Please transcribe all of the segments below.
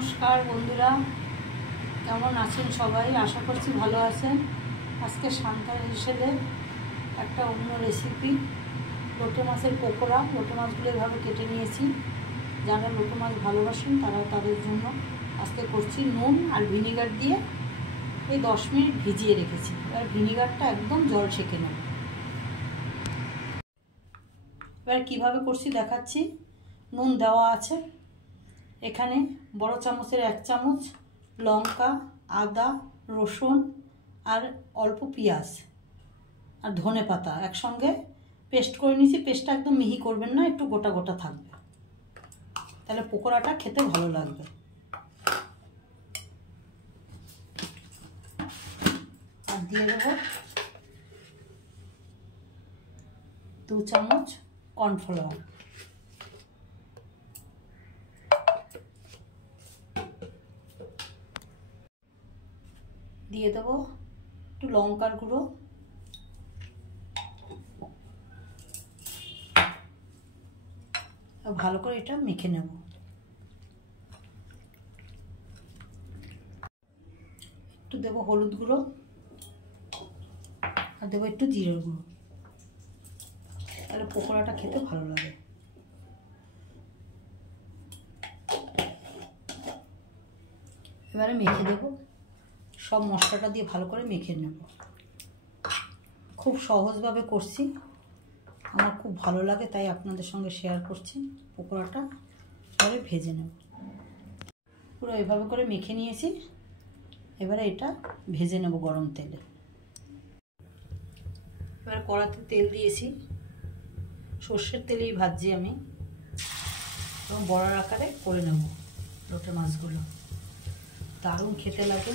নমস্কার বন্ধুরা, কেমন আছেন সবাই? আশা করছি ভালো আছেন। আজকে সান্তার হিসেবে একটা অন্য রেসিপি, লোটে মাছের পকোড়া। লোটে মাছগুলো এভাবে কেটে নিয়েছি। যারা লোটে মাছ ভালোবাসেন তারা তাদের জন্য আজকে করছি। নুন আর ভিনিগার দিয়ে এই 10 মিনিট ভিজিয়ে রেখেছি। এবার ভিনিগারটা একদম জল ছেঁকে নেব। এবার কীভাবে করছি দেখাচ্ছি। নুন দেওয়া আছে, এখানে বড় চামচের 1 চামচ লঙ্কা, আদা, রসুন আর অল্প পেঁয়াজ আর ধনে পাতা একসঙ্গে পেস্ট করে নিয়েছি। পেস্টটা একদম মিহি করবেন না, একটু গোটা গোটা থাকবে, তাহলে পকোড়াটা খেতে ভালো লাগবে। আর দিয়ে দেবো 2 চামচ কর্নফ্লাওয়ার। দিয়ে দেবো একটু লঙ্কার গুঁড়ো, ভালো করে এটা মেখে নেব। একটু দেবো হলুদ গুঁড়ো আর দেবো একটু জিরের গুঁড়ো, তাহলে পকোড়াটা খেতে ভালো লাগে। এবারে মেখে দেবো, সব মশলাটা দিয়ে ভালো করে মেখে নেব। খুব সহজভাবে করছি, আমার খুব ভালো লাগে তাই আপনাদের সঙ্গে শেয়ার করছি। পকোড়াটা পরে ভেজে নেব। পুরো এভাবে করে মেখে নিয়েছি। এবারে এটা ভেজে নেব গরম তেলে। এবার কড়াতে তেল দিয়েছি, সর্ষের তেলেই ভাজছি আমি, এবং বড়ার আকারে করে নেব লোটে মাছগুলো। দারুণ খেতে লাগে।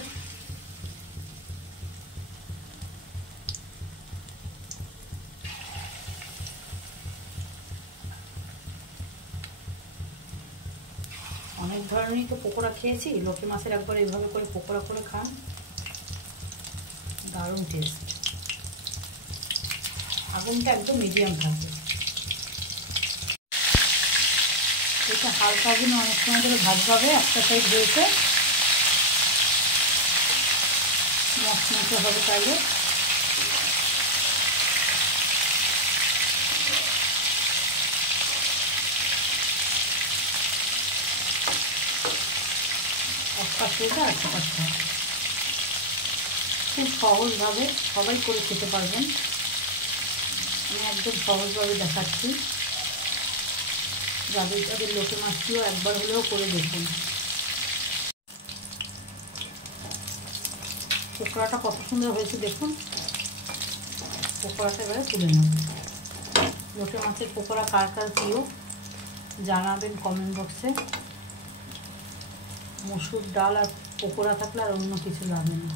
অনেক ধরনেরই তো পকোড়া খেয়েছি, লোটে মাছের একবার এইভাবে করে পকোড়া করে খান, দারুণ টেস্ট। আগুনটা একদম মিডিয়াম থাকবে। এটা হালকা আগুনে অনেক সময় ধরে ভাজতে হবে। একটা সাইড হয়েছে, মচমচে হবে, তাইলে এক পাশে এটা আর একটা পাশে। খুব সহজভাবে সবাই করে খেতে পারবেন। আমি একদম সহজভাবে দেখাচ্ছি, যাদের যাদের লোটে মাছটিও একবার হলেও করে দেখুন। পকোড়াটা কত সুন্দর হয়েছে দেখুন। পকোড়াটা এবারে তুলে নেব। লোটে মাছের পকোড়া কার কার প্রিয় জানাবেন কমেন্ট বক্সে। মসুর ডাল আর পকোড়া থাকলে আর অন্য কিছু লাগে না।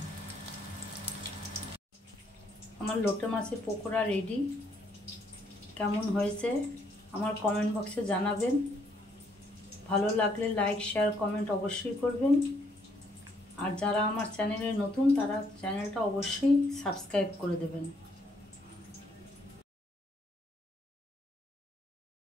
আমার লোটে মাছের পকোড়া রেডি। কেমন হয়েছে আমার কমেন্ট বক্সে জানাবেন। ভালো লাগলে লাইক, শেয়ার, কমেন্ট অবশ্যই করবেন। আর যারা আমার চ্যানেলে নতুন তারা চ্যানেলটা অবশ্যই সাবস্ক্রাইব করে দেবেন।